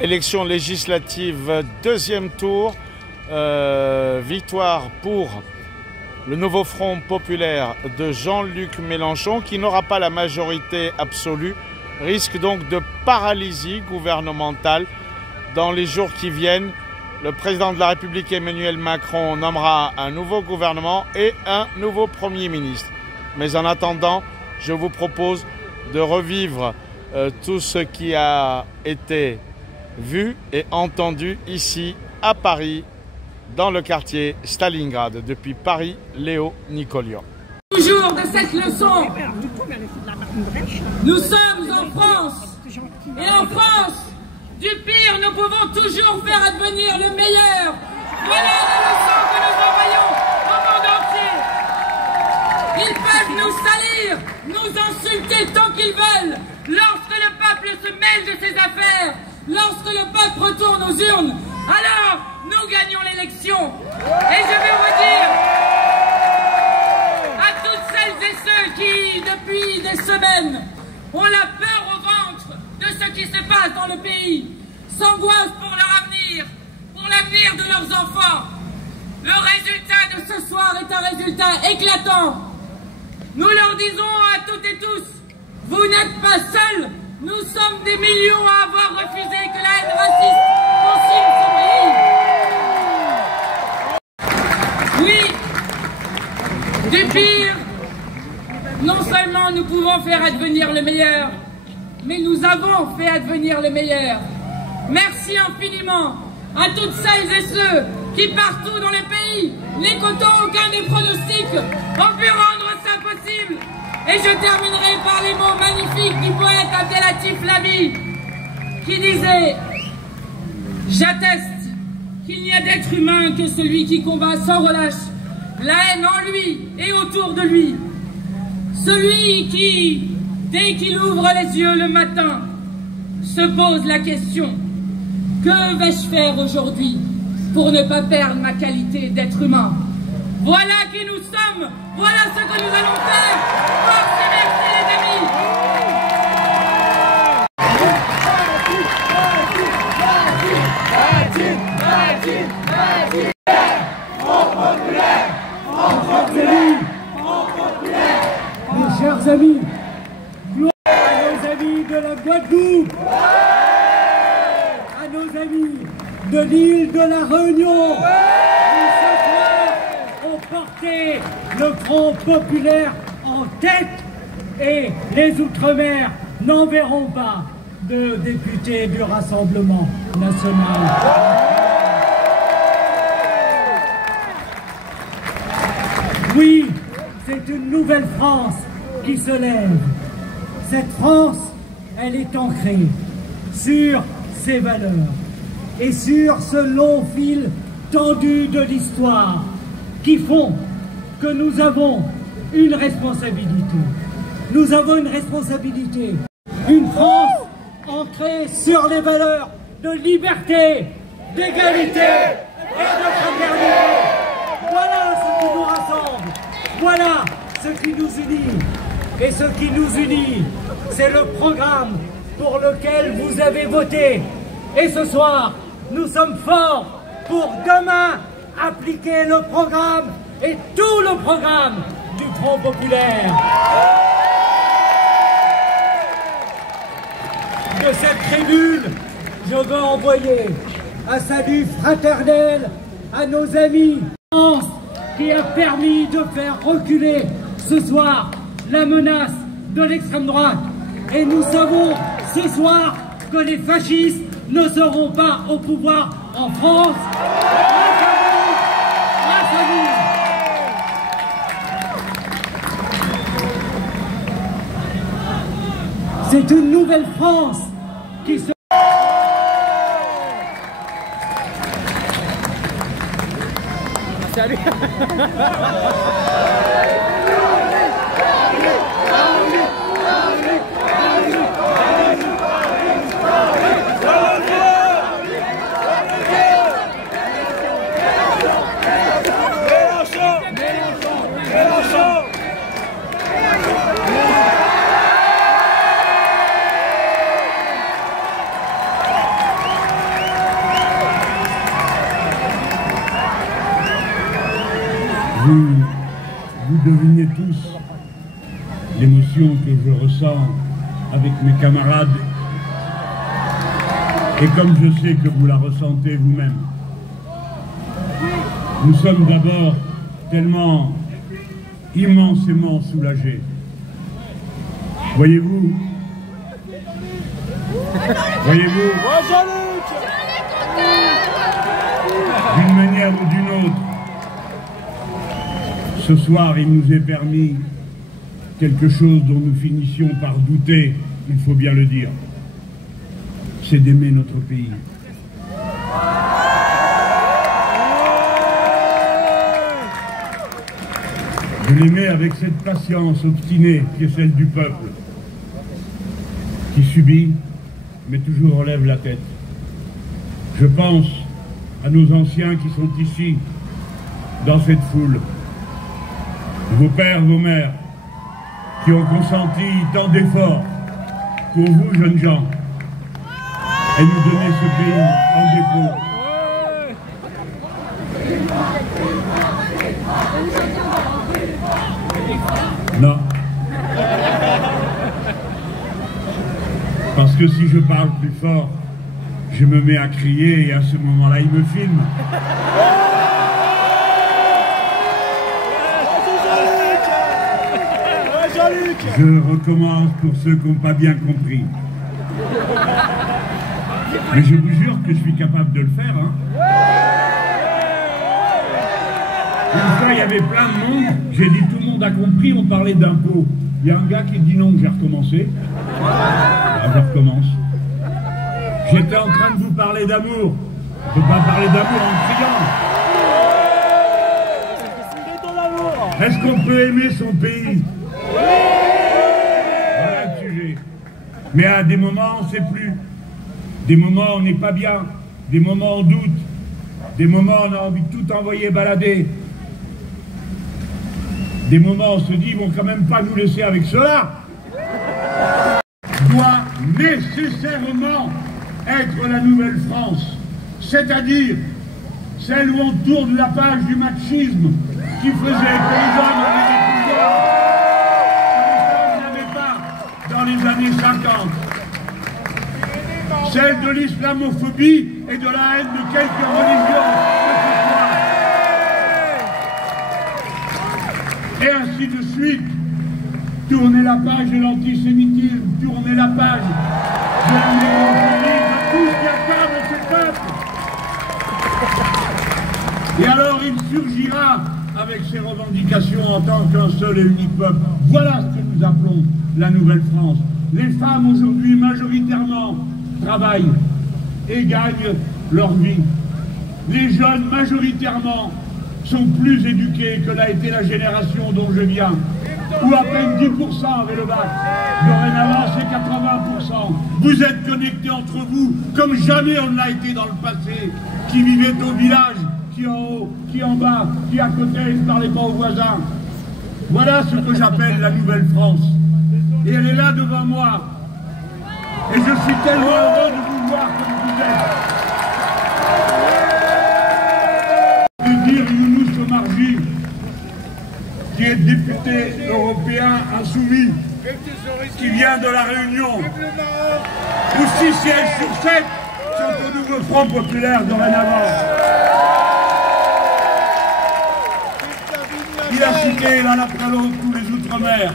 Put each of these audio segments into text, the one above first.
Élection législative, deuxième tour. Victoire pour le nouveau Front populaire de Jean-Luc Mélenchon, qui n'aura pas la majorité absolue, risque donc de paralysie gouvernementale dans les jours qui viennent. Le président de la République, Emmanuel Macron, nommera un nouveau gouvernement et un nouveau Premier ministre. Mais en attendant, je vous propose de revivre tout ce qui a été vu et entendu ici à Paris, dans le quartier Stalingrad. Depuis Paris, Léo Nicolian. Toujours de cette leçon, nous sommes en France, et en France, du pire, nous pouvons toujours faire advenir le meilleur. Voilà la leçon que nous envoyons au monde entier. Ils peuvent nous salir, nous insulter tant qu'ils veulent. Lorsque le peuple se mêle de ses affaires, lorsque le peuple retourne aux urnes, alors nous gagnons l'élection. Et je vais vous dire à toutes celles et ceux qui, depuis des semaines, ont la peur au ventre de ce qui se passe dans le pays, s'angoissent pour leur avenir, pour l'avenir de leurs enfants. Le résultat de ce soir est un résultat éclatant. Nous leur disons à toutes et tous, vous n'êtes pas seuls, nous sommes des millions à avoir refusé que la haine raciste consume ce pays. Oui, du pire, non seulement nous pouvons faire advenir le meilleur, mais nous avons fait advenir le meilleur. Merci infiniment à toutes celles et ceux qui, partout dans le pays, n'écoutant aucun des pronostics, ont pu rendre ça possible. Et je terminerai par les mots magnifiques du poète Abdelatif Labi, qui disait « J'atteste qu'il n'y a d'être humain que celui qui combat sans relâche la haine en lui et autour de lui. Celui qui, dès qu'il ouvre les yeux le matin, se pose la question « Que vais-je faire aujourd'hui pour ne pas perdre ma qualité d'être humain ?» Voilà qui nous sommes, voilà ce que nous allons faire. Force et merci les amis. Mes chers amis, gloire à nos amis de la Guadeloupe, à nos amis de l'île de la Réunion, porter le Front populaire en tête, et les Outre-mer n'enverront pas de députés du Rassemblement national. Oui, c'est une nouvelle France qui se lève. Cette France, elle est ancrée sur ses valeurs et sur ce long fil tendu de l'histoire, qui font que nous avons une responsabilité. Nous avons une responsabilité. Une France ancrée sur les valeurs de liberté, d'égalité et de fraternité. Voilà ce qui nous rassemble. Voilà ce qui nous unit. Et ce qui nous unit, c'est le programme pour lequel vous avez voté. Et ce soir, nous sommes forts pour demain appliquer le programme et tout le programme du Front populaire. De cette tribune, je veux envoyer un salut fraternel à nos amis France, qui a permis de faire reculer ce soir la menace de l'extrême droite. Et nous savons ce soir que les fascistes ne seront pas au pouvoir en France. C'est une nouvelle France qui se... Salut. Vous devinez tous l'émotion que je ressens avec mes camarades et comme je sais que vous la ressentez vous-même. Nous sommes d'abord tellement immensément soulagés. Voyez-vous, d'une manière ou d'une autre, ce soir il nous est permis quelque chose dont nous finissions par douter, il faut bien le dire, c'est d'aimer notre pays. De l'aimer avec cette patience obstinée qui est celle du peuple, qui subit, mais toujours relève la tête. Je pense à nos anciens qui sont ici, dans cette foule, vos pères, vos mères, qui ont consenti tant d'efforts pour vous, jeunes gens, et nous donner ce pays en dépôt. Non. Parce que si je parle plus fort, je me mets à crier et à ce moment-là, il me filme. Je recommence pour ceux qui n'ont pas bien compris. Mais je vous jure que je suis capable de le faire. Hein. Une fois, il y avait plein de monde. J'ai dit tout le monde a compris, on parlait d'impôts. Il y a un gars qui dit non, j'ai recommencé. Alors, je recommence. J'étais en train de vous parler d'amour. Je ne peux pas parler d'amour en criant. Est-ce qu'on peut aimer son pays? Voilà le sujet. Mais à des moments, on ne sait plus. Des moments, on n'est pas bien. Des moments, on doute. Des moments, on a envie de tout envoyer balader. Des moments, on se dit, ils vont quand même pas nous laisser avec cela. Doit nécessairement être la nouvelle France. C'est-à-dire celle où on tourne la page du machisme qui faisait que les hommes avaient des pouvoirs que les femmes n'avaient pas dans les années 50. Celle de l'islamophobie et de la haine de quelques religions. Et ainsi de suite. Tourner la page de l'antisémitisme, tourner la page de la négrophobie, de tout ce qui accable ce peuple. Et alors il surgira avec ses revendications en tant qu'un seul et unique peuple. Voilà ce que nous appelons la nouvelle France. Les femmes aujourd'hui majoritairement travaillent et gagnent leur vie. Les jeunes majoritairement sont plus éduqués que l'a été la génération dont je viens, où à peine 10% avaient le bac. Dorénavant, c'est 80%. Vous êtes connectés entre vous comme jamais on l'a été dans le passé, qui vivaient au village, qui en haut, qui en bas, qui à côté, ils ne parlaient pas aux voisins. Voilà ce que j'appelle la nouvelle France. Et elle est là devant moi. Et je suis tellement heureux de vous voir comme vous êtes. De dire Younous Omarjee, qui est député européen insoumis, qui vient de la Réunion, où 6 sièges sur 7 sont au nouveau Front populaire dorénavant. Il a cité l'un après l'autre tous les outre-mer,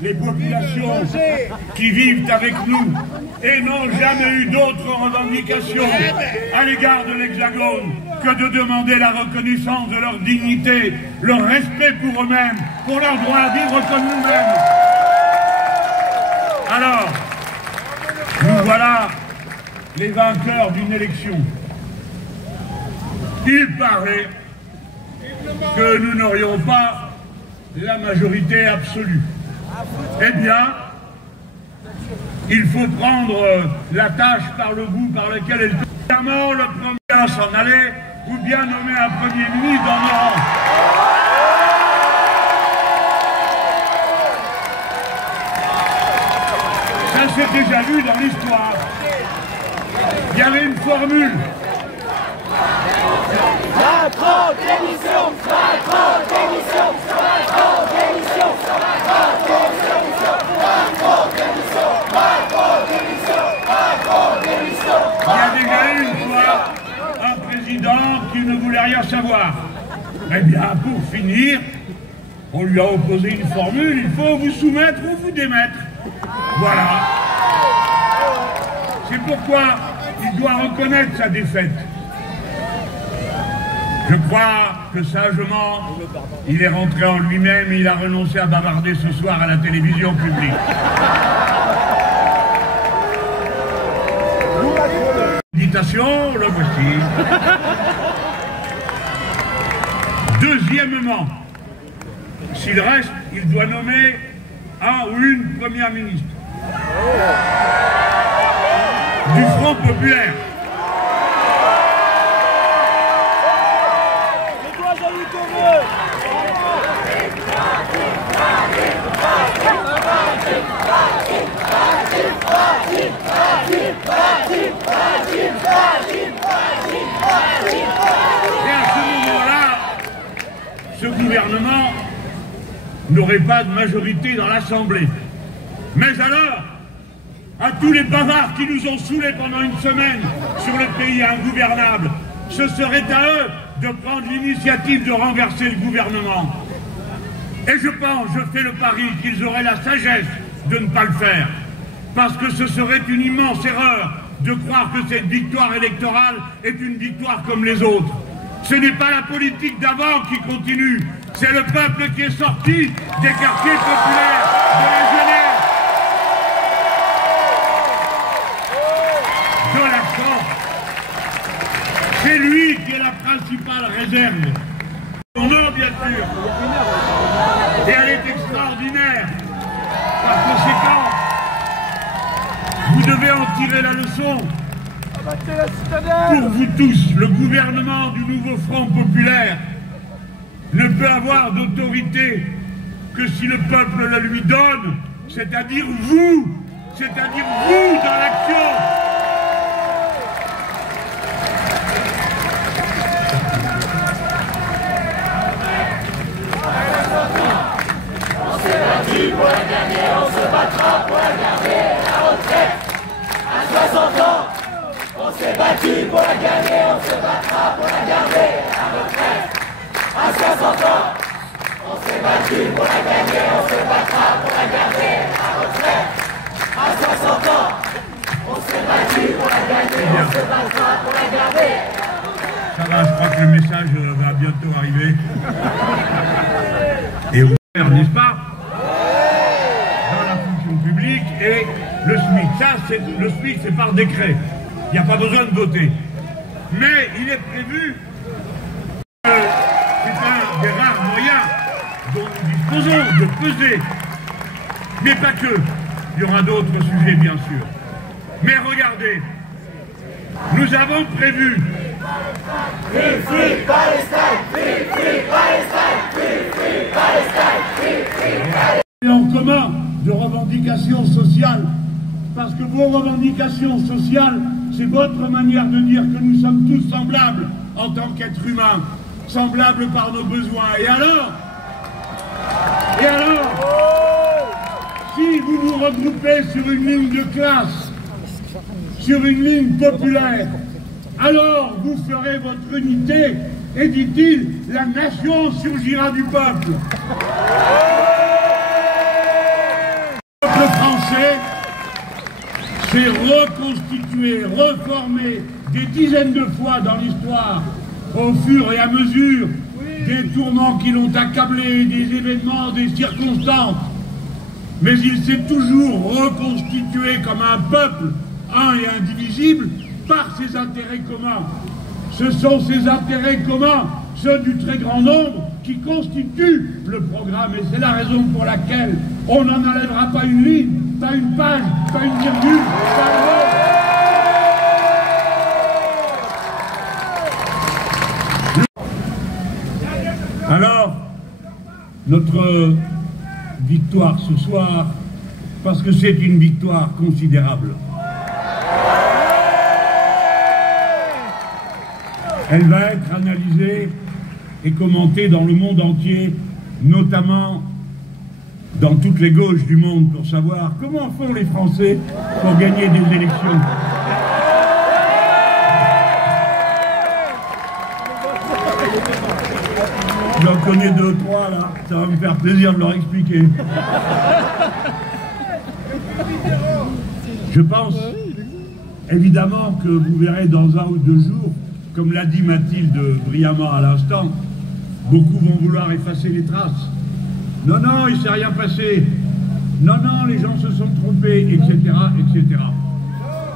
les populations qui vivent avec nous et n'ont jamais eu d'autres revendications à l'égard de l'Hexagone que de demander la reconnaissance de leur dignité, leur respect pour eux-mêmes, pour leur droit à vivre comme nous-mêmes. Alors, nous voilà les vainqueurs d'une élection. Il paraît que nous n'aurions pas la majorité absolue. Eh bien, il faut prendre la tâche par le bout par lequel elle peut. Clairement, le premier à s'en aller, ou bien nommer un Premier ministre dans nos rangs. Ça s'est déjà vu dans l'histoire. Il y avait une formule. 50 émissions, 50 Il y a déjà eu une fois un président qui ne voulait rien savoir. Eh bien, pour finir, on lui a opposé une formule, il faut vous soumettre ou vous démettre. Voilà. C'est pourquoi il doit reconnaître sa défaite. Je crois que sagement, il est rentré en lui-même et il a renoncé à bavarder ce soir à la télévision publique. Méditation, le voici. Deuxièmement, s'il reste, il doit nommer un ou une première ministre du Front populaire. Et à ce moment-là, ce gouvernement n'aurait pas de majorité dans l'Assemblée. Mais alors, à tous les bavards qui nous ont saoulés pendant une semaine sur le pays ingouvernable, ce serait à eux de prendre l'initiative de renverser le gouvernement. Et je pense, je fais le pari qu'ils auraient la sagesse de ne pas le faire. Parce que ce serait une immense erreur de croire que cette victoire électorale est une victoire comme les autres. Ce n'est pas la politique d'avant qui continue, c'est le peuple qui est sorti des quartiers populaires, de la jeunesse, de la sorte. C'est lui qui est la principale réserve. Son nom, bien sûr. Et elle est extraordinaire. Par conséquent, vous devez en tirer la leçon. Pour vous tous, le gouvernement du nouveau Front populaire ne peut avoir d'autorité que si le peuple la lui donne, c'est-à-dire vous dans l'action. On s'est battu pour la gagner, on se battra pour la garder, la retraite à 60 ans. On s'est battu pour la gagner, on se battra pour la garder, la retraite à 60 ans. On s'est battu pour la gagner, on se battra pour la garder, la retraite à 60 ans. On s'est battu pour la gagner, on se battra pour la garder. Ça va, je crois que le message va bientôt arriver. Et vous, n'est-ce pas? Dans la fonction publique et le SMIC. Ça, le SMIC, c'est par décret. Il n'y a pas besoin de voter. Mais il est prévu que c'est un des rares moyens dont nous disposons de peser. Mais pas que. Il y aura d'autres sujets, bien sûr. Mais regardez, nous avons prévu en commun de revendications sociales, parce que vos revendications sociales, c'est votre manière de dire que nous sommes tous semblables en tant qu'êtres humains, semblables par nos besoins. Et alors, si vous vous regroupez sur une ligne de classe, sur une ligne populaire, alors vous ferez votre unité et, dit-il, la nation surgira du peuple. Le peuple français s'est reconstitué, reformé des dizaines de fois dans l'histoire, au fur et à mesure des tourments qui l'ont accablé, des événements, des circonstances. Mais il s'est toujours reconstitué comme un peuple, un et indivisible, par ses intérêts communs. Ce sont ces intérêts communs, ceux du très grand nombre, qui constituent le programme. Et c'est la raison pour laquelle on n'en enlèvera pas une ligne, pas une page, pas une virgule, pas un mot. Alors, notre victoire ce soir, parce que c'est une victoire considérable. Elle va être analysée et commenté dans le monde entier, notamment dans toutes les gauches du monde, pour savoir comment font les Français pour gagner des élections. J'en connais 2 ou 3 là, ça va me faire plaisir de leur expliquer. Je pense évidemment que vous verrez dans 1 ou 2 jours, comme l'a dit Mathilde brillamment à l'instant, beaucoup vont vouloir effacer les traces. Non, non, il ne s'est rien passé. Non, non, les gens se sont trompés, etc., etc.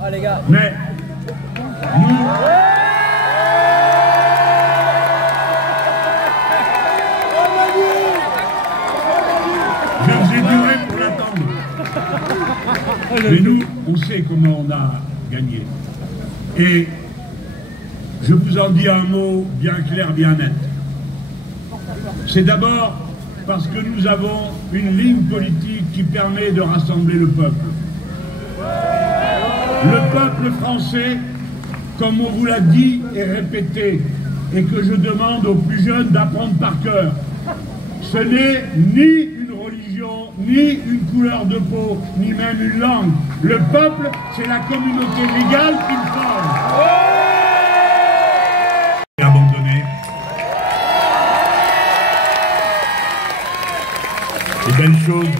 Ah les gars. Mais nous... Je vous ai duré pour l'attendre. Mais nous, on sait comment on a gagné. Et je vous en dis un mot bien clair, bien net. C'est d'abord parce que nous avons une ligne politique qui permet de rassembler le peuple. Le peuple français, comme on vous l'a dit et répété, et que je demande aux plus jeunes d'apprendre par cœur, ce n'est ni une religion, ni une couleur de peau, ni même une langue. Le peuple, c'est la communauté légale qu'il forme. Abandonné. Les belles choses,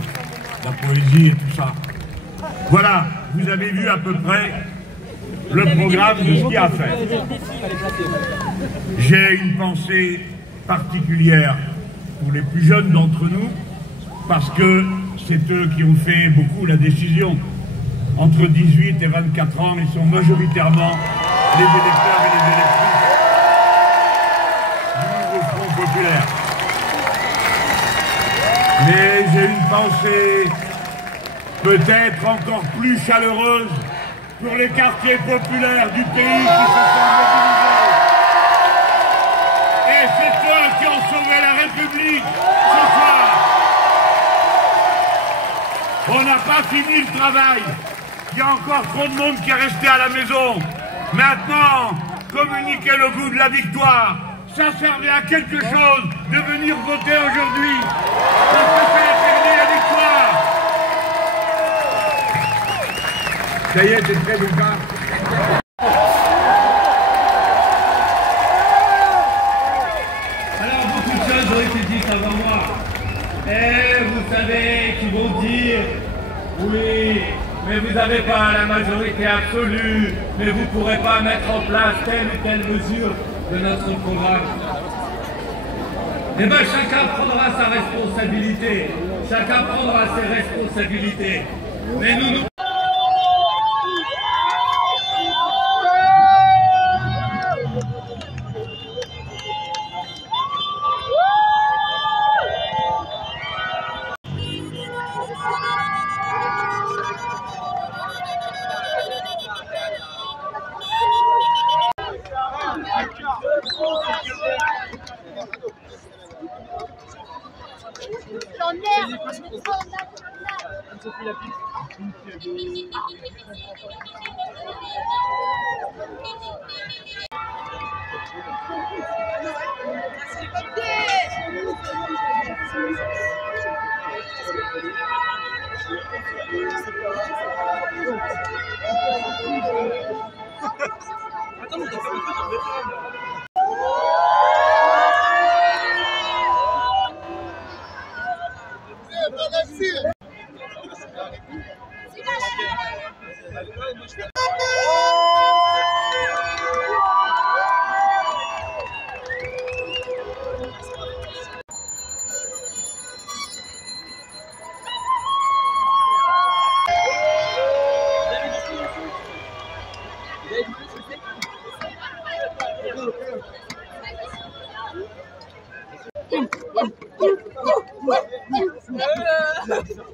la poésie et tout ça. Voilà, vous avez vu à peu près le programme de ce qu'il y a à faire. J'ai une pensée particulière pour les plus jeunes d'entre nous, parce que c'est eux qui ont fait beaucoup la décision. Entre 18 et 24 ans, ils sont majoritairement les électeurs et les électrices du nouveau Front populaire. Mais j'ai une pensée peut-être encore plus chaleureuse pour les quartiers populaires du pays qui se sont mobilisés. Et c'est eux qui ont sauvé la République ce soir. On n'a pas fini le travail. Il y a encore trop de monde qui est resté à la maison. Maintenant, communiquer le goût de la victoire, ça servait à quelque chose de venir voter aujourd'hui. Parce que ça a permis la victoire. Ça y est, c'est très bon pas. Alors beaucoup de choses ont été dites avant moi. Et vous savez qu'ils vont dire, oui, mais vous n'avez pas la majorité absolue, mais vous ne pourrez pas mettre en place telle ou telle mesure de notre programme. Eh bien, chacun prendra sa responsabilité. Chacun prendra ses responsabilités. Mais nous...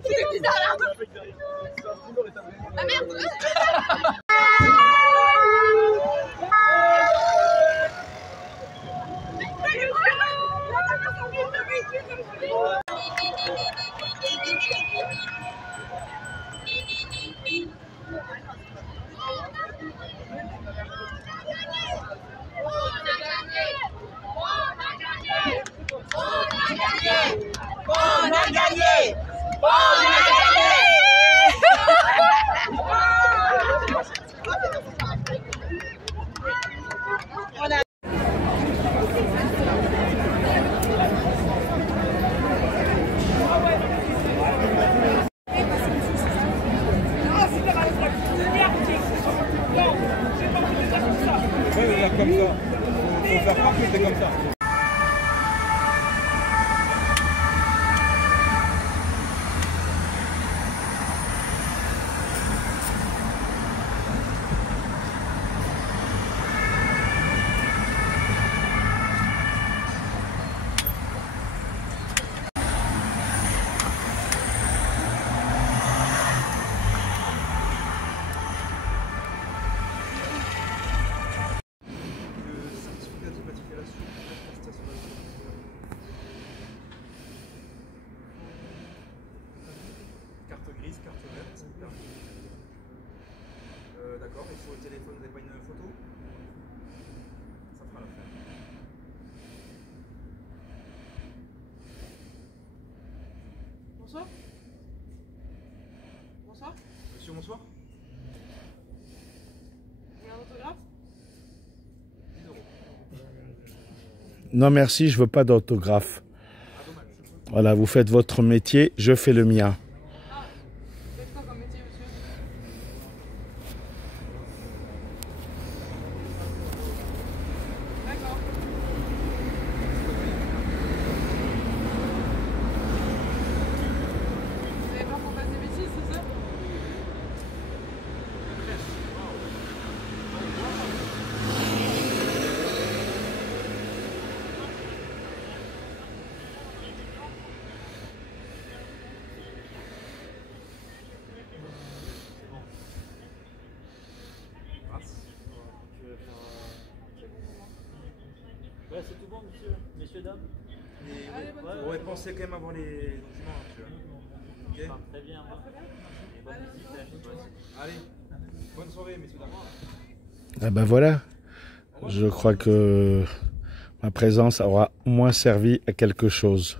C'est bizarre là. Ah merde. On a gagné. Comme ça. Faut faire croire que c'est comme ça. Carte grise, carte verte, permis. D'accord, il faut le téléphone, vous n'avez pas une photo? Ça fera l'affaire. Bonsoir. Bonsoir. Monsieur, bonsoir. Il y a un autographe? 10 €. Non merci, je veux pas d'autographe. Voilà, vous faites votre métier, je fais le mien. Vous faites quoi comme métier, monsieur? D'accord. Vous avez peur qu'on fasse des bêtises, c'est ça? Ouais, c'est tout bon, monsieur, messieurs, dames. Allez, bonne soirée. On aurait pensé quand même avoir les documents, monsieur. Ok. Très bien, moi. Et bonne visite à la chinoise. Allez, bonne soirée, messieurs, dames. Ah ben voilà, je crois que ma présence aura au moins servi à quelque chose.